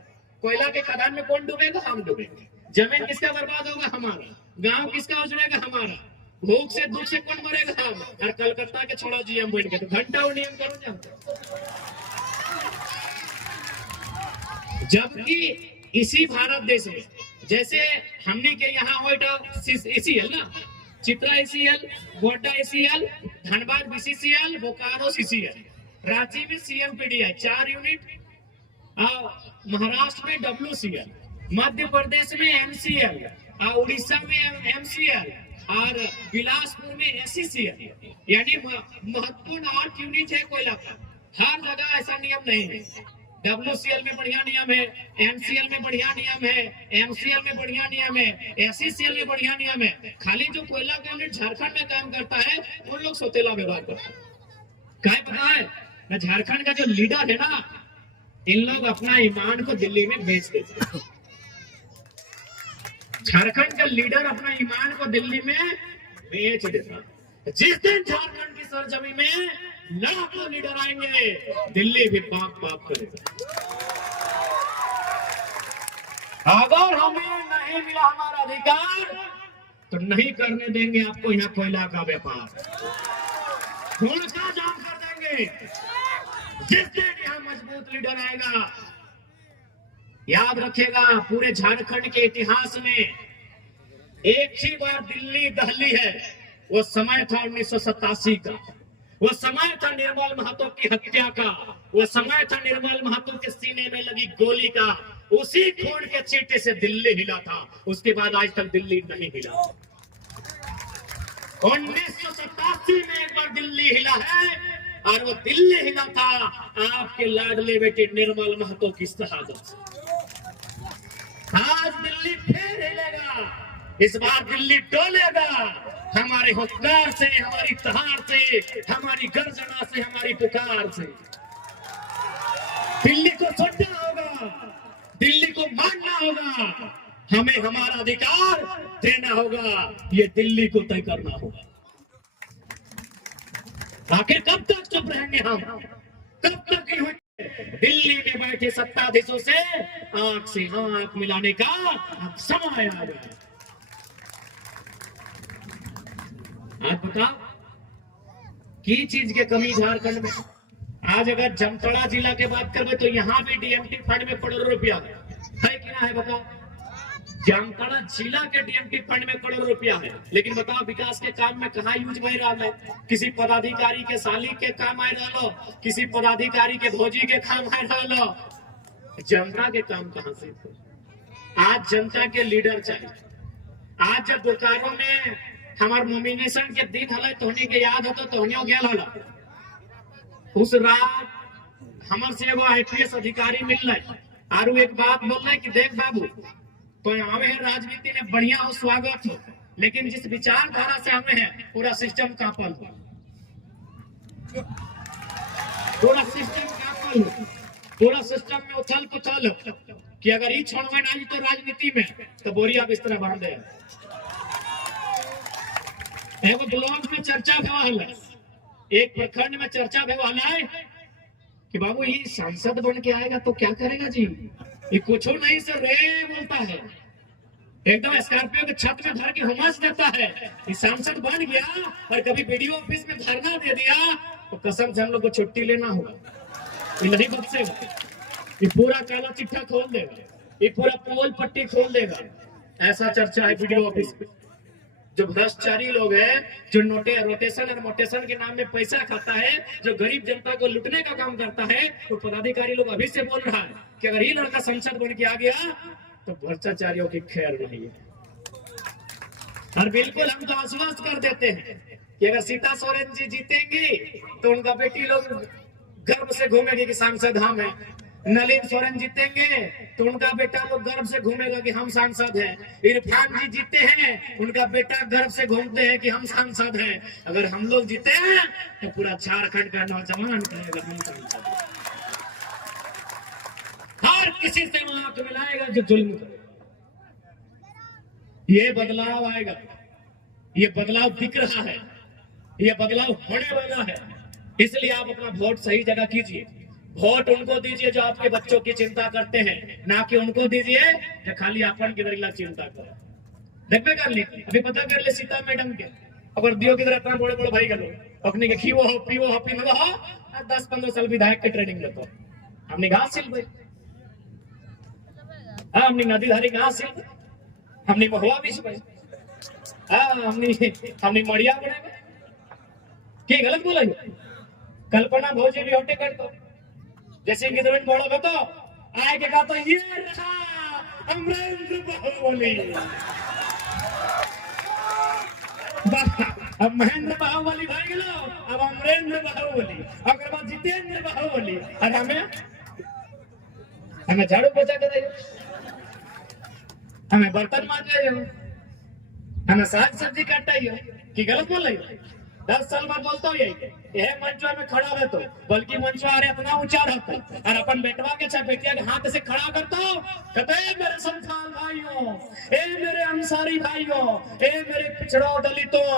कोयला के खदान में कौन डूबेगा, हम डूबेंगे। जमीन किसका बर्बाद होगा, हमारा। गाँव किसका उजड़ेगा, हमारा। भूख से दुख से कौन मरेगा, हम। और कलकत्ता के छोड़ा जीएम बन के तो घंटा और नियम करो जब। जबकि इसी भारत देश में जैसे हमने के यहाँ ACL ना, Chitra ACL, Godda ACL, Dhanbad BCCL, Bokaro CCL, Ranchi में CMPDI 4 यूनिट, महाराष्ट्र में WCL, मध्य प्रदेश में MCL, उड़ीसा में MCL और बिलासपुर में SCCL। यानी महत्वपूर्ण 8 यूनिट है कोयला का। हर जगह ऐसा नियम नहीं है। WCL में बढ़िया नियम है, MCL में बढ़िया नियम है, MCL में बढ़िया नियम है, SCCL में बढ़िया नियम है। खाली जो कोयला का यूनिट झारखंड में काम करता है उन लोग सौतेला व्यवहार करते हैं। क्या पता है ना, झारखंड का जो लीडर है ना, इन लोग अपना ईमान को दिल्ली में बेच देते हैं। झारखंड का लीडर अपना ईमान को दिल्ली में बेच देता। जिस दिन झारखंड की सरजमी में लाखों लीडर आएंगे, दिल्ली भी पाप पाप करेगा। अगर हमें नहीं मिला हमारा अधिकार तो नहीं करने देंगे आपको यहाँ कोयला का व्यापार, घोड़का जाम कर देंगे। जिस दिन यहाँ मजबूत लीडर आएगा, याद रखेगा पूरे झारखंड के इतिहास में एक ही बार दिल्ली दहली है, वो समय था 1987 का, वो समय था निर्मल महतो की हत्या का, वो समय था निर्मल महतो के सीने में लगी गोली का। उसी खून के चीटे से दिल्ली हिला था, उसके बाद आज तक दिल्ली नहीं हिला। 1987 में एक बार दिल्ली हिला है, और वो दिल्ली हिला था आपके लाडले बेटे निर्मल महतो की शहादत से। आज दिल्ली फिर हिलेगा, इस बार दिल्ली डोलेगा, हमारे हुक्कार से, हमारी तहार से, हमारी गर्जना से, हमारी पुकार से। दिल्ली को सुनना होगा, दिल्ली को मानना होगा, हमें हमारा अधिकार देना होगा, ये दिल्ली को तय करना होगा। आखिर कब तक चुप रहेंगे हम, कब तक दिल्ली में बैठे सत्ताधीशों से आंख से आंख मिलाने का अब समय आ गया। आप बता की चीज के कमी झारखंड में। आज अगर जामताड़ा जिला के बात करबे तो यहाँ भी डीएमटी फंड में करोड़ों रुपया है कि ना है बताओ। जामताड़ा जिला के डीएमटी फंड में करोड़ों रुपया है, लेकिन बताओ विकास के काम में कहाँ यूज हो रहा है। किसी पदाधिकारी के साली के काम आ रहा, किसी पदाधिकारी के भौजी के काम आ रहा, जनता के काम कहाँ से। आज जनता के लीडर चाहिए। आज जब बोकारो में हमार नॉमिनेशन के दिन हल तोहनी के याद हो तो तोहनियों गेल हल, उस रात हमार से एगो आईपीएस अधिकारी मिल रहे और एक बात बोल रहे कि देख बाबू तो आवे है राजनीति में बढ़िया हो, स्वागत हो, लेकिन जिस विचारधारा से आवे हैं पूरा सिस्टम कांपल, पूरा सिस्टम कांपल, पूरा सिस्टम में उथल पुथल कि अगर ये छोड़वे ना तो राजनीति में तो बोरिया बिस्तर बांध दे। एगो ब्लॉग में चर्चा भेल, एक प्रखंड में चर्चा भेल है कि बाबू ये सांसद बन के आएगा तो क्या करेगा जी, ये कुछ नहीं से रे बोलता है, एकदम स्कॉर्पियो के छत में धर के हुमस देता है। ये सांसद बन गया और कभी वीडियो ऑफिस में धरना दे दिया तो कसम से हम लोग को छुट्टी लेना होगा, ये नहीं बख्शेगा, ये पूरा काला चिट्ठा खोल देगा, ये पूरा पोल पट्टी खोल देगा। ऐसा चर्चा है वीडियो ऑफिस में। जो भ्रष्टाचारी लोग हैं, जो रोटेशन और मोटेशन के नाम में पैसा खाता है, जो गरीब जनता को लूटने का काम करता है, तो पदाधिकारी लोग अभी से बोल रहा है कि अगर ये लड़का संसद बन के आ गया तो भ्रष्टाचारियों की खैर नहीं है। और बिल्कुल हम तो आश्वस्त कर देते हैं कि अगर सीता सोरेन जी जीतेंगी तो उनका बेटी लोग गर्व से घूमेगी कि सांसद हम है। नलिन सोरेन जीतेंगे तो उनका बेटा लोग गर्व से घूमेगा कि हम सांसद हैं। इरफान जी जीते हैं, उनका बेटा गर्व से घूमते हैं कि हम सांसद हैं। अगर हम लोग जीते हैं तो पूरा झारखंड का नौजवान कहेगा हम सांसद हैं। हर किसी से आंख मिलाएगा जो जुल्म करेगा। ये बदलाव आएगा, ये बदलाव दिख रहा है, ये बदलाव होने वाला है। इसलिए आप अपना वोट सही जगह कीजिए। वोट उनको दीजिए जो आपके बच्चों की चिंता करते हैं, ना कि उनको दीजिए जो खाली अपन की दरिला चिंता करे। देखते कर ली अभी पता कर ले सीता मैडम के अगर दियो की तरह इतना बड़े बड़े भाई गलो अपने के खीवो हो पीवो हो पीवो हो 10-15 साल विधायक के ट्रेनिंग लेते हमने घास सिल भाई, हमने नदी धारी घास सिल, हमने महुआ बीच भाई, हमने मड़िया बने की गलत बोला। कल्पना भोजी भी होटे कर दो जैसे कि जमीन बोलो तो आए के कहा तो ये रहा अमरेंद्र बाहुबली। अब महेंद्र बाहुबली भाई गलो, अब अमरेंद्र बाहुबली, अगर बात जितेंद्र बाहुबली। और हमें झाड़ू पोछा कर, हमें बर्तन मांजे, हमें साग सब्जी काटा कि गलत बोल रही। 10 साल बाद बोलता हूँ यही मंचवा में खड़ा रहता, बल्कि मंचवा अरे इतना ऊंचा रहता और अपन बेटवा के बेटिया के हाथ से खड़ा करता हूँ, कहते मेरे संथाल भाइयों, ए मेरे अंसारी भाइयों, ए मेरे पिछड़ों दलितों,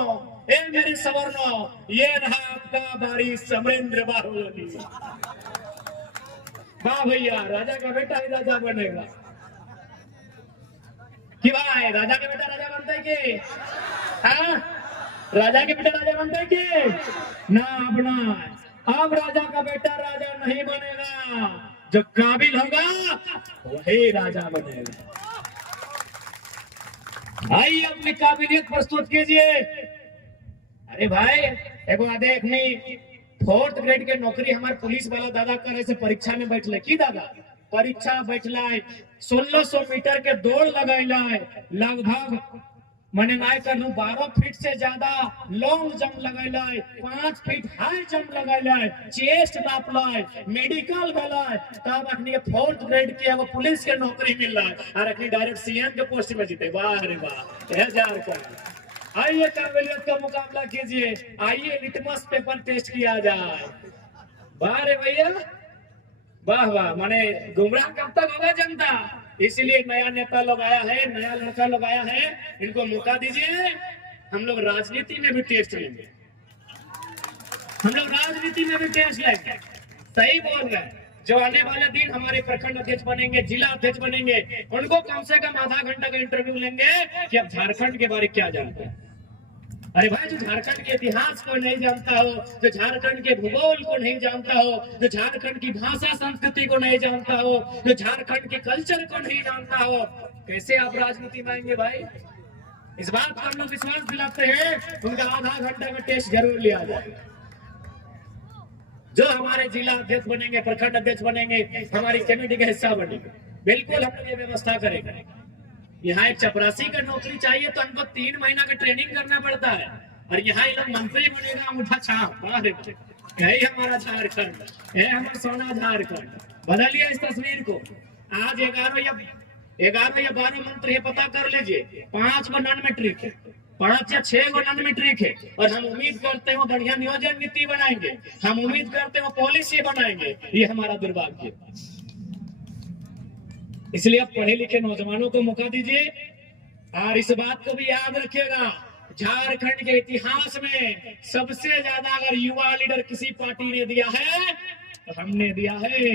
ए मेरे सवर्णों, ये रहा आपका बारी अमरेंद्र बाहुबली। वाह भैया, राजा का बेटा ही राजा बनेगा कि भाई राजा का बेटा राजा बनता है कि हाँ? राजा के बेटा राजा बनता है कि ना? अपना अब राजा का बेटा राजा नहीं बनेगा, जो काबिल होगा वही राजा बनेगा। आइए अपनी काबिलियत प्रस्तुत कीजिए। अरे भाई एगो देख नहीं, 4th ग्रेड के नौकरी हमारे पुलिस वाला दादा करे से परीक्षा में बैठले की दादा, परीक्षा बैठला 1600 मीटर के दौड़ लगैला, लगभग मैंने ना कर 12 फीट से ज्यादा लॉन्ग जंप लगैला, 5 फीट हाई जंप लगैला, चेस्ट नापला, मेडिकल गला, तब अखनी 4th ग्रेड के वो पुलिस के नौकरी मिल रहा है और अखनी डायरेक्ट सीएम के पोस्ट में जीते। वाह रे वाह, यह झारखंड। आइए काबिलियत का मुकाबला कीजिए, आइए लिटमस पेपर टेस्ट किया जाए। वाह रे भैया, वाह वाह। माने गुमराह कब तक होगा जनता, इसलिए नया नेता लोग आया है, नया लड़का लोग आया है, इनको मौका दीजिए। हम लोग राजनीति में भी टेस्ट लेंगे, हम लोग राजनीति में भी टेस्ट लेंगे। सही बोल रहे हैं, जो आने वाले दिन हमारे प्रखंड अध्यक्ष बनेंगे, जिला अध्यक्ष बनेंगे, उनको कम से कम आधा घंटा का इंटरव्यू लेंगे कि अब झारखंड के बारे क्या जानते हैं। अरे भाई, जो झारखंड के इतिहास को नहीं जानता हो, जो झारखंड के भूगोल को नहीं जानता हो, जो झारखंड की भाषा संस्कृति को नहीं जानता हो, जो झारखंड के कल्चर को नहीं जानता हो, कैसे आप राजनीति में आएंगे भाई। इस बात पर लोग विश्वास दिलाते हैं, उनका आधा घंटा का टेस्ट जरूर लिया जाए। जो हमारे जिला अध्यक्ष बनेंगे, प्रखंड अध्यक्ष बनेंगे, हमारी कमेटी का हिस्सा बनेंगे, बिल्कुल हम लोग ये व्यवस्था करेंगे। यहाँ एक चपरासी का नौकरी चाहिए तो हमको 3 महीना का ट्रेनिंग करना पड़ता है, और यहाँ ये लोग मंत्री बनेगा अंगूठा छाप। यही हमारा झारखंड, यही हमारा सोना झारखंड। बदलिए इस तस्वीर को। आज 11 या 12 मंत्री है, पता कर लीजिए। 5 गो नॉन मैट्रिक है, 5 या 6 गो नॉन मैट्रिक है, और हम उम्मीद करते हैं बढ़िया नियोजन नीति बनाएंगे, हम उम्मीद करते हैं पॉलिसी बनाएंगे। ये हमारा दुर्भाग्य। इसलिए आप पढ़े लिखे नौजवानों को मौका दीजिए, और इस बात को भी याद रखिएगा, झारखंड के इतिहास में सबसे ज्यादा अगर युवा लीडर किसी पार्टी ने दिया है तो हमने दिया है।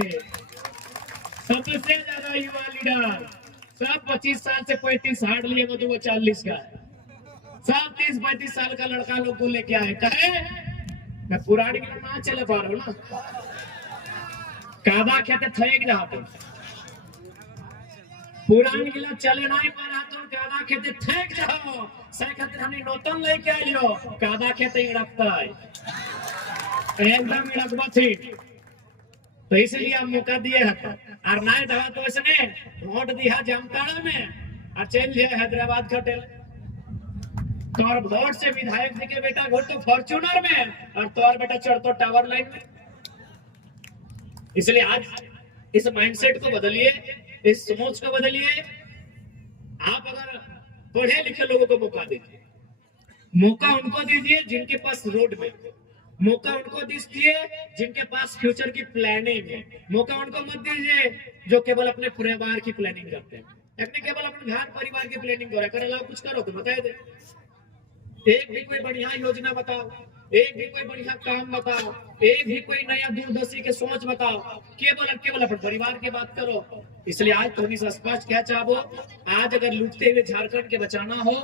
सबसे ज्यादा युवा लीडर, सब 25 साल से 35 हार्ड लिए तो वो 40 का है, सब 30-35 साल का लड़का लोग को लेके आए। कहे मैं पुरानी ना चले पा रहा हूँ ना, कादा कहते थे जहाँ पे पुरान गिला चले नहीं पा रहा तो कादा खेते ठेक जाओ, सही खातिर हमने नौतन लेके आइयो, कादा खेते ही रखता है एकदम रखबा थी। तो इसलिए आप मौका दिए हैं, और ना दवा तो इसने वोट दिया जामताड़ा में और चल लिया हैदराबाद खटेल। तो और वोट से विधायक जी के बेटा वोट तो फॉर्च्यूनर में, और तो और बेटा चढ़ तो टावर लाइन में। इसलिए आज इस माइंडसेट को बदलिए, इस सोच को बदलिए। आप अगर पढ़े लिखे लोगों को मौका दीजिए, मौका उनको दीजिए जिनके पास रोड में, मौका उनको दीजिए जिनके पास फ्यूचर की प्लानिंग है, मौका उनको मत दीजिए जो केवल अपने परिवार की प्लानिंग करते हैं। अपने केवल अपने घर परिवार की प्लानिंग करो, अगर अलावा कुछ करो तो बताए दे। एक भी कोई बढ़िया योजना बताओ, एक भी कोई बढ़िया काम बताओ, एक भी कोई नया दूरदर्शी के सोच बताओ, केवल अपने परिवार की बात करो। इसलिए आज तुम्हें से स्पष्ट क्या चाहो, आज अगर लूटते हुए झारखंड के बचाना हो,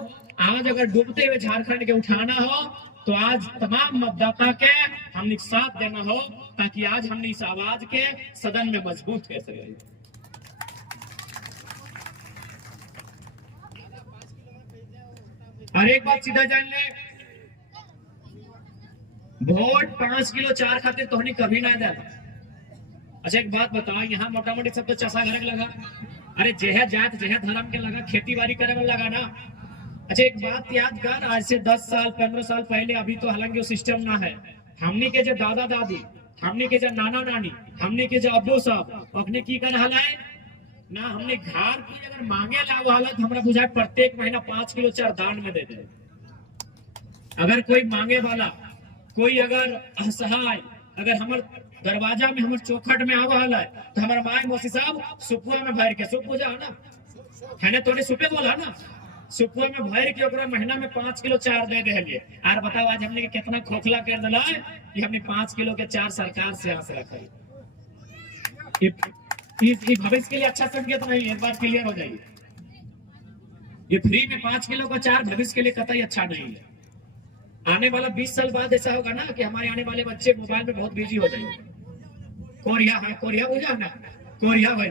आज अगर डूबते हुए झारखंड के उठाना हो, तो आज तमाम मतदाता के हमने साथ देना हो, ताकि आज हमने इस आवाज के सदन में मजबूत कर सके। और एक बात सीधा जान ले, वोट 5 किलो 4 खातिर तो हमने कभी ना जाना। अच्छा एक बात बताओ, यहाँ मोटा मोटी सब तो चसा घर लगा, अरे जेह जात जेह धर्म के लगा, खेती बाड़ी करे में लगा ना। अच्छा एक बात याद कर, आज से 10 साल 15 साल पहले, अभी तो हालांकि वो सिस्टम ना है, हमने के जो दादा दादी, हमने के जो नाना नानी, हमने के जो अब्बू साहब अपने की कर हला है ना, हमने घर की अगर मांगे ला वो हालत हमरा बुझाए प्रत्येक महीना 5 किलो 4 दान में दे दे। अगर कोई मांगे वाला, कोई अगर असहाय, अगर हमारे दरवाजा में हमारे चौखट में आवा है तो हमारा माए मौसी साहब सुपुआ में भर के, सुप पूजा ना है ना, तोने सुपे बोला ना, सुपुआ में भर के ओकरा महीना में 5 किलो 4 दे दे। और बताओ आज हमने कितना खोखला कर दिला है कि हमने 5 किलो के 4 सरकार से यहाँ से रखा है। भविष्य के लिए अच्छा संकेत नहीं है, बात क्लियर हो जाएगी। ये फ्री में 5 किलो का 4 भविष्य के लिए कतई अच्छा नहीं है। आने वाला 20 साल बाद ऐसा होगा ना कि हमारे आने वाले बच्चे मोबाइल में बहुत बिजी हो जाएंगे। कोरिया है, कोरिया बुझा ना, कोरिया भाई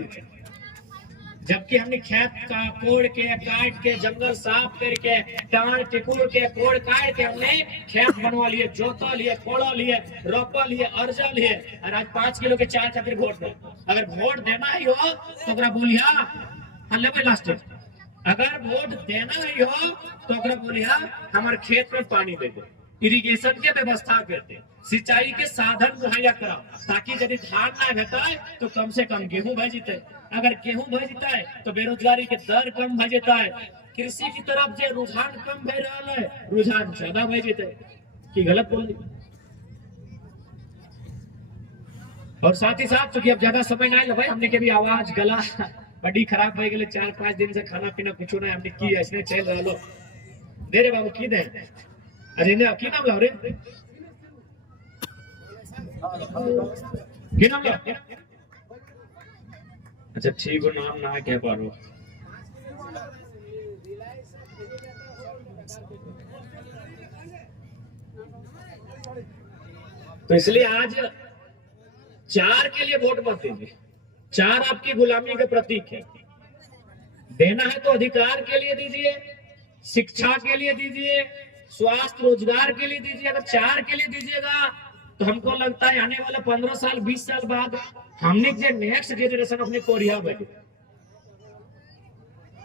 जबकि हमने खेत का कोड़ के काट के जंगल साफ करके टाण टिकोड़ के कोड़ काट के हमने खेत बनवा लिए, जोता लिए, कोड़ा लिए, रोपा लिए, अर्जा लिए, और आज 5 किलो के चार खातिर वोट दे। अगर वोट देना ही हो तो बोलिया लास्ट, अगर वोट देना ही हो तो बोलिया हमारे खेत में पानी दे दे, इरिगेशन के व्यवस्था करते, सिंचाई के साधन मुहैया करा, ताकि यदि धान ना भेटा है तो कम से कम गेहूं भे जीते। अगर गेहूं भे जीता है तो बेरोजगारी के दर कम भे जाता है, कृषि की तरफ जो रुझान कम भे रहा है, रुझान ज्यादा भे जीते। की गलत बोल दी। और साथ ही साथ चूंकि अब ज्यादा समय ना लगे, हमने के भी आवाज गला बड़ी खराब हो गए, 4-5 दिन से खाना पीना कुछ ना हमने की ऐसे चल रहा लो। दे रे बाबू की दे, अरे ने की नाम लाओ रे, की नाम लाओ। अच्छा ठीक हो, नाम ना कह पा रहा। तो इसलिए आज 4 के लिए वोट मत दीजिए। 4 आपकी गुलामी के प्रतीक है। देना है तो अधिकार के लिए दीजिए, शिक्षा के लिए दीजिए, स्वास्थ्य रोजगार के लिए दीजिए। अगर 4 के लिए दीजिएगा तो हमको लगता है आने वाला 15 साल 20 साल बाद हमने जो नेक्स्ट जनरेशन अपने कोरिया बने।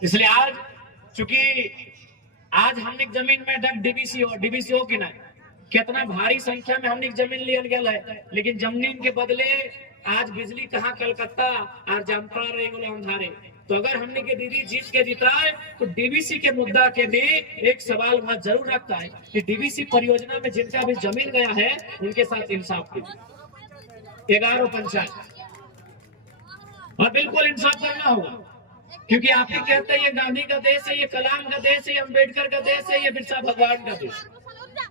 इसलिए आज चूंकि आज हमने जमीन में डीबीसी हो कि नहीं, कितना भारी संख्या में हमने जमीन लियल गया है, लेकिन जमीन के बदले आज बिजली कहाँ कलकत्ता और जामताड़ा रही अंधारे। तो अगर हमने के दीदी जीत के जीता है तो डीबीसी के मुद्दा के भी एक सवाल वहां जरूर रखता है कि डीबीसी परियोजना में जिनका भी जमीन गया है उनके साथ इंसाफ कीजिए। 11 पंचायत और बिल्कुल इंसाफ करना होगा, क्योंकि आप ही कहते हैं ये गांधी का देश है, ये कलाम का देश है, ये अम्बेडकर का देश है, ये बिरसा भगवान का देश है,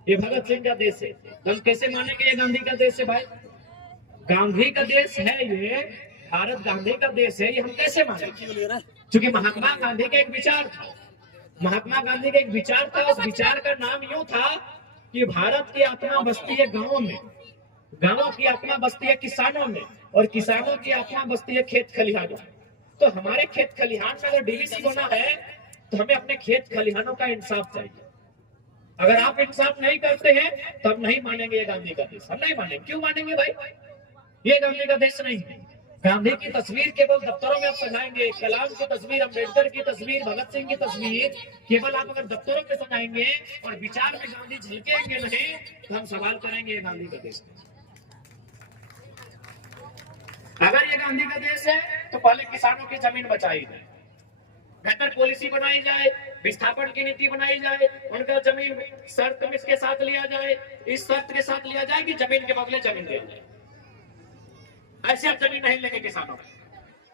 ये भगत सिंह का देश है। तो हम कैसे मानेंगे ये गांधी का देश है? भाई गांधी का देश है, ये भारत गांधी का देश है, ये हम कैसे मानेंगे? क्योंकि महात्मा गांधी का एक विचार था, महात्मा गांधी का एक विचार था, उस विचार का नाम यूं था कि भारत की आत्मा बसती है गांवों में, गांवों की आत्मा बसती है किसानों में, और किसानों की आत्मा बसती है खेत खलिहानों में। तो हमारे खेत खलिहान में अगर डीवीसी होना है तो हमें अपने खेत खलिहानों का इंसाफ चाहिए। अगर आप इंसाफ नहीं करते हैं तो हम नहीं मानेंगे ये गांधी का देश, हम नहीं मानेंगे। क्यों मानेंगे भाई? ये गांधी का देश नहीं है। गांधी की तस्वीर केवल दफ्तरों में आप सजाएंगे, कलाम की तस्वीर, अम्बेडकर की तस्वीर, भगत सिंह की तस्वीर केवल आप अगर दफ्तरों में सजाएंगे और विचार में गांधी झलकेंगे नहीं, तो हम सवाल करेंगे ये गांधी का देश। अगर ये गांधी का देश है तो पहले किसानों की जमीन बचाई जाए, बेहतर पॉलिसी बनाई जाए, विस्थापन की नीति बनाई जाए, उनका जमीन शर्त में इसके साथ लिया जाए, इस शर्त के साथ लिया जाए कि जमीन के बदले जमीन दिया जाए। ऐसे आप जमीन नहीं लेंगे किसानों की।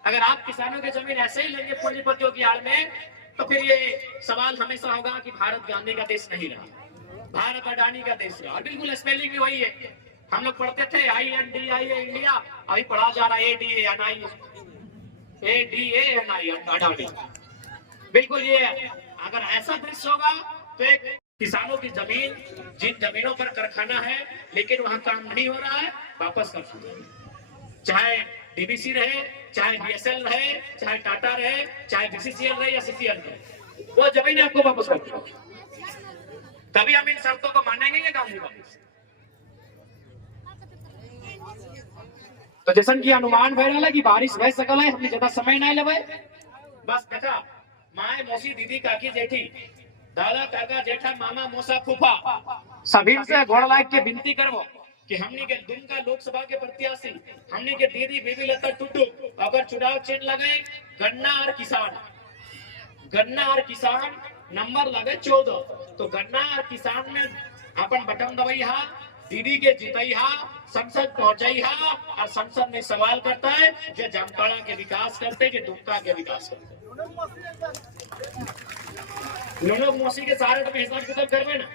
अगर आप किसानों की जमीन ऐसे ही लेंगे पूंजीपतियों की आड़ में, तो फिर ये सवाल हमेशा होगा कि भारत गांधी का देश नहीं रहा, भारत अडानी का देश रहा। और बिल्कुल स्पेलिंग भी वही है। हम लोग पढ़ते थे INDIA इंडिया, अभी पढ़ा जा रहा है ADANI अडानी। बिल्कुल ये अगर ऐसा दृश्य होगा तो एक किसानों की जमीन, जिन जमीनों पर कारखाना है लेकिन वहां काम नहीं हो रहा है, वापस कर सकते, चाहे डीबीसी रहे, चाहे BSL रहे, चाहे टाटा रहे, चाहे BCCL रहे या CCL रहे, वो जमीन आपको वापस कर दो। तभी हम इन शर्तों को मानेंगे ये गांधी का देश। तो जैसा कि अनुमान भय रहा कि बारिश भय सकल है, हमने ज्यादा समय नहीं लेवे, बस बेटा माए मौसी दीदी काकी जेठी दादा काका जेठा मामा मौसा फूफा सभी से घोड़ लायक के विनती करवो कि हमने के दुमका लोकसभा के प्रत्याशी, हमने के दीदी बीबी लता टुटू अगर चुनाव चिन्ह लगे गन्ना और किसान, गन्ना और किसान नंबर लगे 14, तो गन्ना और किसान में अपन बटन दबाई हा, दीदी के जितई हा, संसद पहुंचाई हा, और संसद में सवाल करता है जो जामताड़ा के विकास करते, जो दुमका के विकास करते। लोग मौसी के सारे तो हिसाब किताब करवे ना।